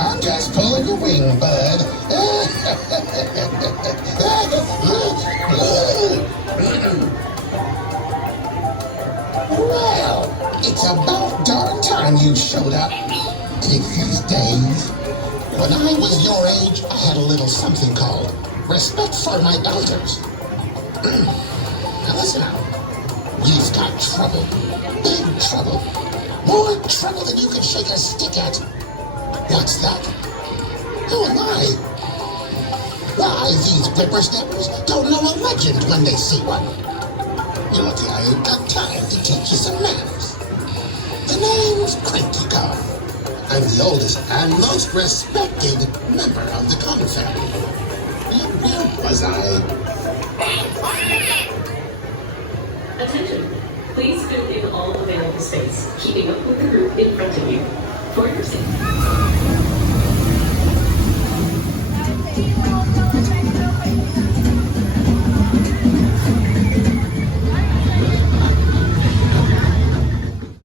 I'm just pulling your wing, bud. Well, it's about darn time you showed up. These days. When I was your age, I had a little something called respect for my elders. Now listen out. We've got trouble. Big trouble. More trouble than you can shake a stick at. What's that? Who am I? Why, these whippersnappers don't know a legend when they see one. You're lucky I ain't got time to teach you some manners. The name's Cranky. I'm the oldest and most respected member of the Common family. Where was I? Attention! Please fill in all available space, keeping up with the group in front of you. For your safety.